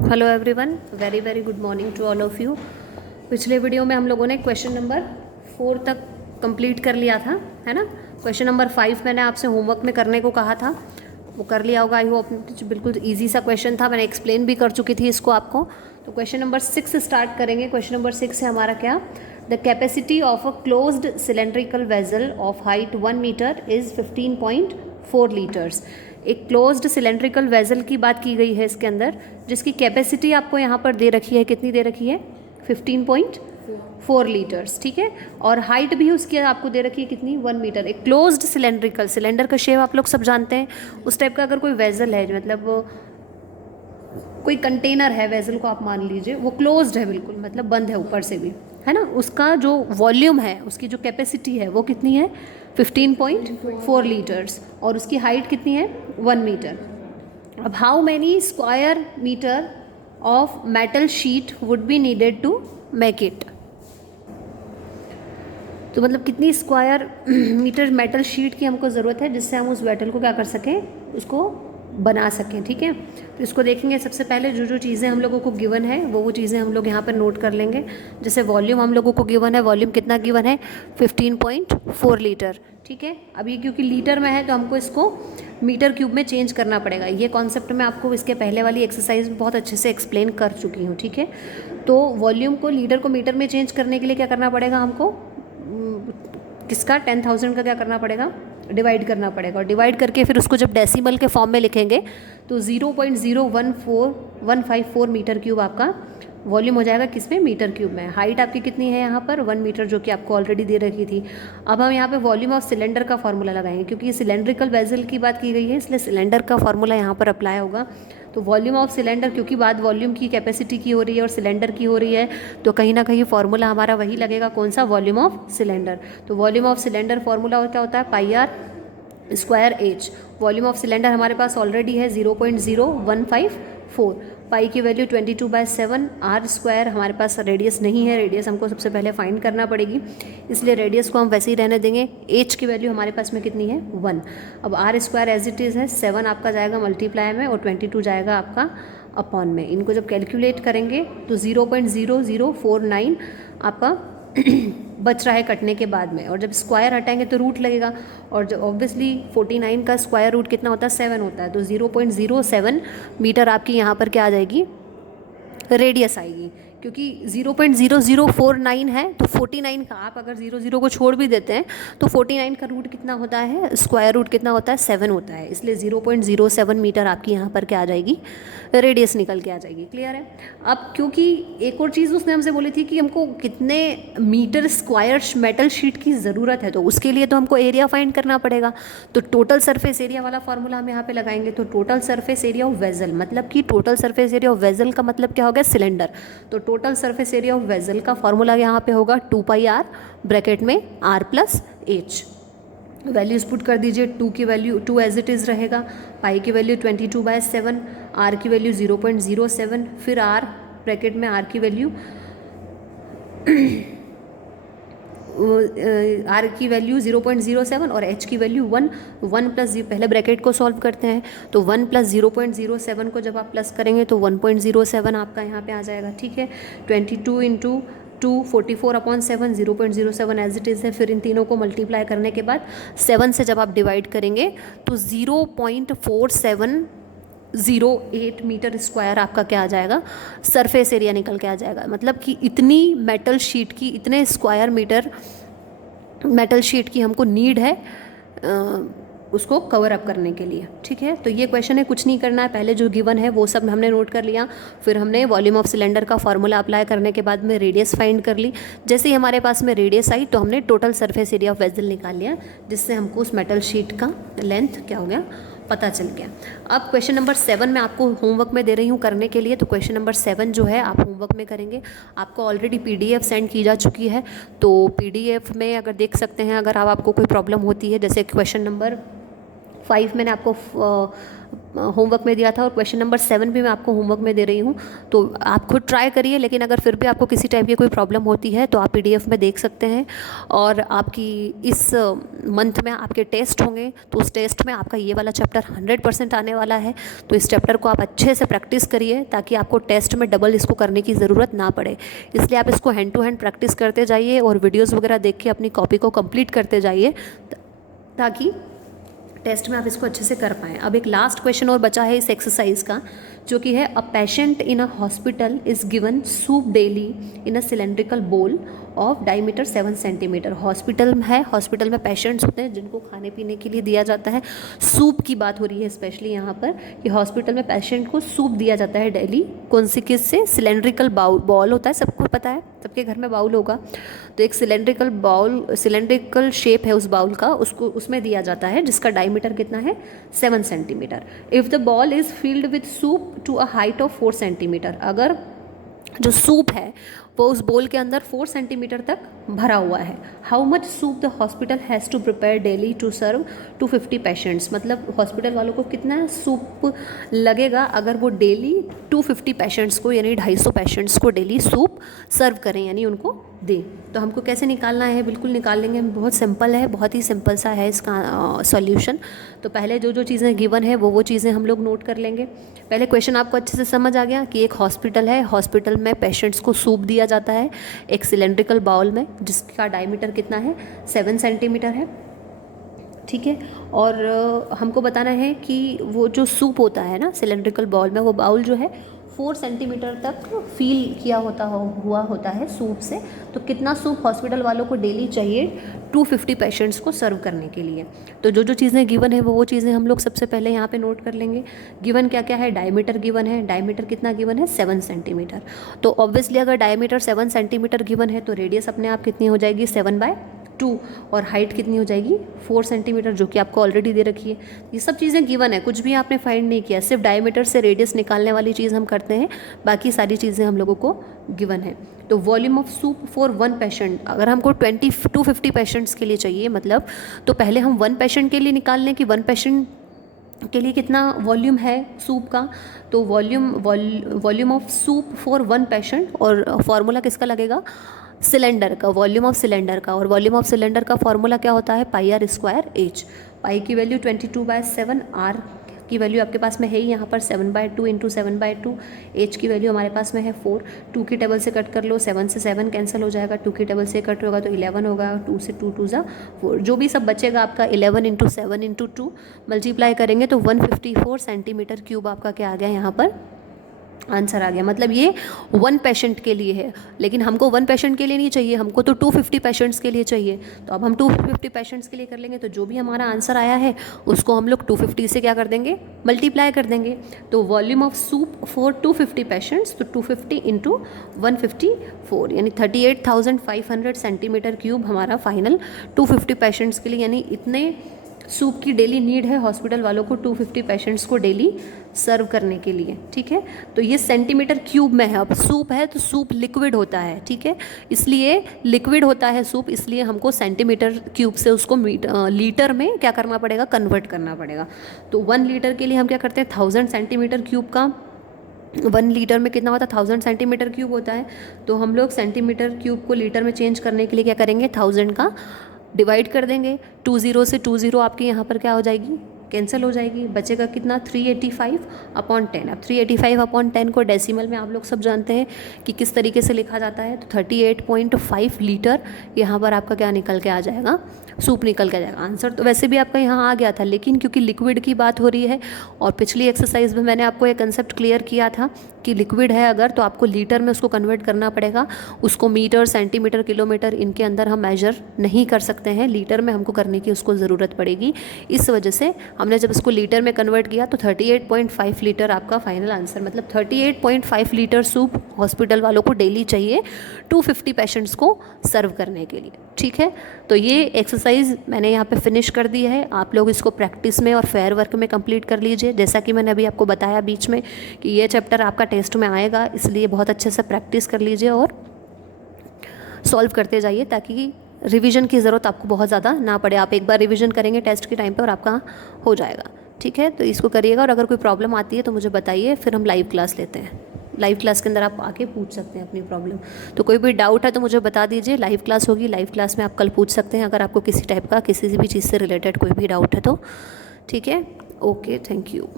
Hello everyone, very very good morning to all of you. पिछले video में हम लोगों ने क्वेश्चन नंबर 4 तक कंप्लीट कर लिया था, है ना। क्वेश्चन नंबर 5 मैंने आपसे होमवर्क में करने को कहा था, वो कर लिया होगा आई होप। बिल्कुल इजी सा क्वेश्चन था, मैंने एक्सप्लेन भी कर चुकी थी इसको आपको। तो क्वेश्चन नंबर 6 स्टार्ट करेंगे। क्वेश्चन नंबर 6 है हमारा क्या, the capacity of a closed cylindrical vessel of height 1 metre is 15.4 litres. एक क्लोज्ड सिलेंड्रिकल वेजल की बात की गई है इसके अंदर, जिसकी कैपेसिटी आपको यहाँ पर दे रखी है, कितनी दे रखी है 15.4 लीटर्स, ठीक है। और हाइट भी उसकी आपको दे रखी है कितनी 1 मीटर। एक क्लोज्ड सिलेंड्रिकल, सिलेंडर का शेप आप लोग सब जानते हैं, उस टाइप का अगर कोई वेजल है, मतलब कोई कंटेनर है, वेजल को आप मान लीजिए वो क्लोज्ड है बिल्कुल, मतलब बंद है ऊपर से भी, है ना। उसका जो वॉल्यूम है, उसकी जो कैपेसिटी है वो कितनी है 15.4 लीटर्स, और उसकी हाइट कितनी है 1 मीटर। अब how many square metre of metal sheet would be needed to make it. तो मतलब कितनी स्क्वायर मीटर मेटल शीट की हमको ज़रूरत है जिससे हम उस मेटल को क्या कर सकें, उसको बना सकें, ठीक है। तो इसको देखेंगे। सबसे पहले जो जो चीज़ें हम लोगों को गिवन है वो चीज़ें हम लोग यहाँ पर नोट कर लेंगे। जैसे वॉल्यूम हम लोगों को गिवन है, वॉल्यूम कितना गिवन है 15.4 लीटर, ठीक है। अब ये क्योंकि लीटर में है तो हमको इसको मीटर क्यूब में चेंज करना पड़ेगा। ये कॉन्सेप्ट मैं आपको इसके पहले वाली एक्सरसाइज में बहुत अच्छे से एक्सप्लेन कर चुकी हूँ, ठीक है। तो वॉल्यूम को लीटर को मीटर में चेंज करने के लिए क्या करना पड़ेगा हमको, किसका 10,000 का क्या करना पड़ेगा, डिवाइड करना पड़ेगा। और डिवाइड करके फिर उसको जब डेसिमल के फॉर्म में लिखेंगे तो 0.014154 मीटर क्यूब आपका वॉल्यूम हो जाएगा, किसमें मीटर क्यूब में। हाइट आपकी कितनी है यहाँ पर 1 मीटर, जो कि आपको ऑलरेडी दे रखी थी। अब हम यहाँ पे वॉल्यूम ऑफ सिलेंडर का फॉर्मूला लगाएंगे, क्योंकि ये सिलेंड्रिकल वेजल की बात की गई है, इसलिए सिलेंडर का फॉर्मूला यहाँ पर अप्लाई होगा। तो वॉल्यूम ऑफ सिलेंडर, क्योंकि बात वॉल्यूम की कैपेसिटी की हो रही है और सिलेंडर की हो रही है, तो कहीं ना कहीं फॉर्मूला हमारा वही लगेगा, कौन सा, वॉल्यूम ऑफ सिलेंडर। तो वॉल्यूम ऑफ सिलेंडर फॉर्मूला क्या होता है, pi R square H. Volume of cylinder हमारे पास ऑलरेडी है 0.0154, पाई की वैल्यू 22/7, आर स्क्वायर हमारे पास रेडियस नहीं है, रेडियस हमको सबसे पहले फाइंड करना पड़ेगी, इसलिए रेडियस को हम वैसे ही रहने देंगे। एच की वैल्यू हमारे पास में कितनी है 1। अब r square as it is है 7 आपका जाएगा मल्टीप्लाई में और 22 जाएगा आपका अपॉन में। इनको जब कैलकुलेट करेंगे तो 0.0049 आपका बच रहा है कटने के बाद में, और जब स्क्वायर हटाएंगे तो रूट लगेगा, और जब ऑब्वियसली 49 का स्क्वायर रूट कितना होता है 7 होता है, तो 0.07 मीटर आपकी यहाँ पर क्या आ जाएगी, रेडियस आएगी। क्योंकि 0.0049 है तो 49 का आप अगर 00 को छोड़ भी देते हैं तो 49 का रूट कितना होता है, स्क्वायर रूट कितना होता है 7 होता है, इसलिए 0.07 मीटर आपकी यहाँ पर क्या आ जाएगी, रेडियस निकल के आ जाएगी। क्लियर है। अब क्योंकि एक और चीज़ उसने हमसे बोली थी कि हमको कितने मीटर स्क्वायर मेटल शीट की ज़रूरत है, तो उसके लिए तो हमको एरिया फाइंड करना पड़ेगा। तो टोटल सरफेस एरिया वाला फॉर्मूला हम यहाँ पे लगाएंगे। तो total surface area of vessel, मतलब कि total surface area of vessel का मतलब क्या हो गया, सिलेंडर। तो total surface area of vessel का फॉर्मूला यहाँ पे होगा 2πr ब्रैकेट में r plus H. Values put कर दीजिए। 2 की वैल्यू 2 एज इट इज़ रहेगा, पाई की वैल्यू 22/7, आर की वैल्यू 0.07, फिर आर ब्रैकेट में आर की वैल्यू आर की वैल्यू 0.07 और एच की वैल्यू 1 प्लस, पहले ब्रैकेट को सॉल्व करते हैं, तो 1 प्लस 0.07 को जब आप प्लस करेंगे तो 1.07 आपका यहाँ पे आ जाएगा, ठीक है। 22 इंटू 2 44/7, 0.07 एज इट इज़ है। फिर इन तीनों को मल्टीप्लाई करने के बाद 7 से जब आप डिवाइड करेंगे तो 0.4708 मीटर स्क्वायर आपका क्या आ जाएगा, सरफेस एरिया निकल के आ जाएगा। मतलब कि इतनी मेटल शीट की, इतने स्क्वायर मीटर मेटल शीट की हमको नीड है उसको कवर अप करने के लिए, ठीक है। तो ये क्वेश्चन है, कुछ नहीं करना है, पहले जो गिवन है वो सब हमने नोट कर लिया, फिर हमने वॉल्यूम ऑफ सिलेंडर का फॉर्मूला अप्लाई करने के बाद में रेडियस फाइंड कर ली। जैसे ही हमारे पास में रेडियस आई तो हमने total surface area of vessel निकाल लिया, जिससे हमको उस मेटल शीट का लेंथ क्या हो गया, पता चल गया। अब क्वेश्चन नंबर 7 मैं आपको होमवर्क में दे रही हूँ करने के लिए। तो क्वेश्चन नंबर 7 जो है आप होमवर्क में करेंगे। आपको ऑलरेडी PDF सेंड की जा चुकी है, तो PDF में अगर देख सकते हैं, अगर आपको कोई प्रॉब्लम होती है, जैसे क्वेश्चन नंबर 5 मैंने आपको होमवर्क में दिया था और क्वेश्चन नंबर 7 भी मैं आपको होमवर्क में दे रही हूँ, तो आप खुद ट्राई करिए। लेकिन अगर फिर भी आपको किसी टाइप की कोई प्रॉब्लम होती है तो आप PDF में देख सकते हैं। और आपकी इस मंथ में आपके टेस्ट होंगे, तो उस टेस्ट में आपका ये वाला चैप्टर 100% आने वाला है। तो इस चैप्टर को आप अच्छे से प्रैक्टिस करिए ताकि आपको टेस्ट में डबल इसको करने की ज़रूरत ना पड़े। इसलिए आप इसको हैंड टू हैंड प्रैक्टिस करते जाइए और वीडियोज़ वगैरह देख के अपनी कॉपी को कंप्लीट करते जाइए ताकि टेस्ट में आप इसको अच्छे से कर पाएँ। अब एक लास्ट क्वेश्चन और बचा है इस एक्सरसाइज का, जो कि है a patient in a hospital is given soup daily in a cylindrical bowl of diameter 7 centimetre. Hospital है, हॉस्पिटल में पेशेंट्स होते हैं जिनको खाने पीने के लिए दिया जाता है। सूप की बात हो रही है स्पेशली यहाँ पर कि हॉस्पिटल में पेशेंट को सूप दिया जाता है डेली। कौन सी किस से? सिलेंड्रिकल बॉल होता है, सबको पता है, सबके घर में बाउल होगा। तो एक सिलेंड्रिकल बाउल, सिलेंड्रिकल शेप है उस बाउल का, उसको उसमें दिया जाता है जिसका डायमीटर कितना है 7 centimetre. If the bowl is filled with soup to a height of 4 centimetre, अगर जो सूप है वो उस बोल के अंदर 4 सेंटीमीटर तक भरा हुआ है। How much soup the hospital has to prepare daily to serve 250 patients, मतलब हॉस्पिटल वालों को कितना सूप लगेगा अगर वो डेली 250 पेशेंट्स को यानी 250 पेशेंट्स को डेली सूप सर्व करें, यानी उनको दें। तो हमको कैसे निकालना है? बिल्कुल निकाल लेंगे, बहुत सिंपल है, बहुत ही सिंपल सा है इसका सॉल्यूशन। तो पहले जो जो चीज़ें गिवन है वो चीज़ें हम लोग नोट कर लेंगे। पहले क्वेश्चन आपको अच्छे से समझ आ गया कि एक हॉस्पिटल है, हॉस्पिटल में पेशेंट्स को सूप दिया जाता है एक सिलेंड्रिकल बाउल में जिसका डायमीटर कितना है 7 सेंटीमीटर है, ठीक है। और हमको बताना है कि वो जो सूप होता है ना सिलेंड्रिकल बाउल में, वो बाउल जो है 4 सेंटीमीटर तक फील किया हुआ होता है सूप से। तो कितना सूप हॉस्पिटल वालों को डेली चाहिए 250 पेशेंट्स को सर्व करने के लिए। तो जो जो चीज़ें गिवन है वो चीज़ें हम लोग सबसे पहले यहाँ पे नोट कर लेंगे। गिवन क्या क्या है? डायमीटर गिवन है, डायमीटर कितना गिवन है 7 सेंटीमीटर। तो ऑब्वियसली अगर डायमीटर 7 सेंटीमीटर गिवन है तो रेडियस अपने आप कितनी हो जाएगी 7/2, और हाइट कितनी हो जाएगी 4 सेंटीमीटर, जो कि आपको ऑलरेडी दे रखी है। ये सब चीज़ें गिवन है, कुछ भी आपने फाइंड नहीं किया, सिर्फ डायमीटर से रेडियस निकालने वाली चीज़ हम करते हैं, बाकी सारी चीज़ें हम लोगों को गिवन है। तो volume of soup for 1 patient, अगर हमको 250 पेशेंट्स के लिए चाहिए मतलब, तो पहले हम 1 पेशेंट के लिए निकाल लें कि 1 पेशेंट के लिए कितना वॉल्यूम है सूप का। तो volume of soup for 1 patient, और फॉर्मूला किसका लगेगा? सिलेंडर का, वॉल्यूम ऑफ सिलेंडर का। और वॉल्यूम ऑफ सिलेंडर का फॉर्मूला क्या होता है? πr²h। पाई की वैल्यू 22/7, आर की वैल्यू आपके पास में है ही यहाँ पर 7/2 इंटू 7/2, एच की वैल्यू हमारे पास में है 4। 2 की टेबल से कट कर लो, 7 से 7 कैंसिल हो जाएगा, 2 की टेबल से कट होगा तो 11 होगा, 2 से 2 2 4, जो भी सब बचेगा आपका 11 इंटू 7 इंटू 2 मल्टीप्लाई करेंगे तो 154 सेंटीमीटर क्यूब आपका क्या आ गया यहाँ पर आंसर आ गया। मतलब ये 1 पेशेंट के लिए है, लेकिन हमको 1 पेशेंट के लिए नहीं चाहिए, हमको तो 250 पेशेंट्स के लिए चाहिए। तो अब हम 250 पेशेंट्स के लिए कर लेंगे, तो जो भी हमारा आंसर आया है उसको हम लोग 250 से क्या कर देंगे? मल्टीप्लाई कर देंगे। तो volume of soup for 250 patients, तो 250 इंटू 154 यानी 38,500 सेंटीमीटर क्यूब हमारा फाइनल 250 पेशेंट्स के लिए, यानी इतने सूप की डेली नीड है हॉस्पिटल वालों को 250 पेशेंट्स को डेली सर्व करने के लिए, ठीक है। तो ये सेंटीमीटर क्यूब में है। अब सूप है तो सूप लिक्विड होता है, ठीक है, इसलिए लिक्विड होता है सूप, इसलिए हमको सेंटीमीटर क्यूब से उसको लीटर में क्या करना पड़ेगा? कन्वर्ट करना पड़ेगा। तो 1 लीटर के लिए हम क्या करते हैं? 1000 सेंटीमीटर क्यूब का 1 लीटर में कितना होता है? 1000 सेंटीमीटर क्यूब होता है। तो हम लोग सेंटीमीटर क्यूब को लीटर में चेंज करने के लिए क्या करेंगे? 1000 का डिवाइड कर देंगे, 20 से 20 आपकी यहाँ पर क्या हो जाएगी? कैंसिल हो जाएगी। बचेगा कितना? 385/10। अब 385/10 को डेसिमल में आप लोग सब जानते हैं कि किस तरीके से लिखा जाता है। तो 38.5 लीटर यहाँ पर आपका क्या निकल के आ जाएगा? सूप निकल के आ जाएगा। आंसर तो वैसे भी आपका यहाँ आ गया था, लेकिन क्योंकि लिक्विड की बात हो रही है और पिछली एक्सरसाइज में मैंने आपको ये कंसेप्ट क्लियर किया था कि लिक्विड है अगर तो आपको लीटर में उसको कन्वर्ट करना पड़ेगा, उसको मीटर, सेंटीमीटर, किलोमीटर इनके अंदर हम मेजर नहीं कर सकते हैं, लीटर में हमको करने की उसको ज़रूरत पड़ेगी। इस वजह से हमने जब इसको लीटर में कन्वर्ट किया तो 38.5 लीटर आपका फाइनल आंसर, मतलब 38.5 लीटर सूप हॉस्पिटल वालों को डेली चाहिए 250 पेशेंट्स को सर्व करने के लिए, ठीक है। तो ये एक्सरसाइज मैंने यहाँ पे फिनिश कर दी है। आप लोग इसको प्रैक्टिस में और फेयर वर्क में कंप्लीट कर लीजिए। जैसा कि मैंने अभी आपको बताया बीच में कि ये चैप्टर आपका टेस्ट में आएगा, इसलिए बहुत अच्छे से प्रैक्टिस कर लीजिए और सॉल्व करते जाइए ताकि रिवीजन की ज़रूरत आपको बहुत ज़्यादा ना पड़े। आप एक बार रिवीजन करेंगे टेस्ट के टाइम पे और आपका हो जाएगा, ठीक है, तो इसको करिएगा और अगर कोई प्रॉब्लम आती है तो मुझे बताइए, फिर हम लाइव क्लास लेते हैं। लाइव क्लास के अंदर आप आके पूछ सकते हैं अपनी प्रॉब्लम। तो कोई भी डाउट है तो मुझे बता दीजिए, लाइव क्लास होगी, लाइव क्लास में आप कल पूछ सकते हैं अगर आपको किसी टाइप का किसी भी चीज़ से रिलेटेड कोई भी डाउट है तो। ठीक है, ओके, थैंक यू।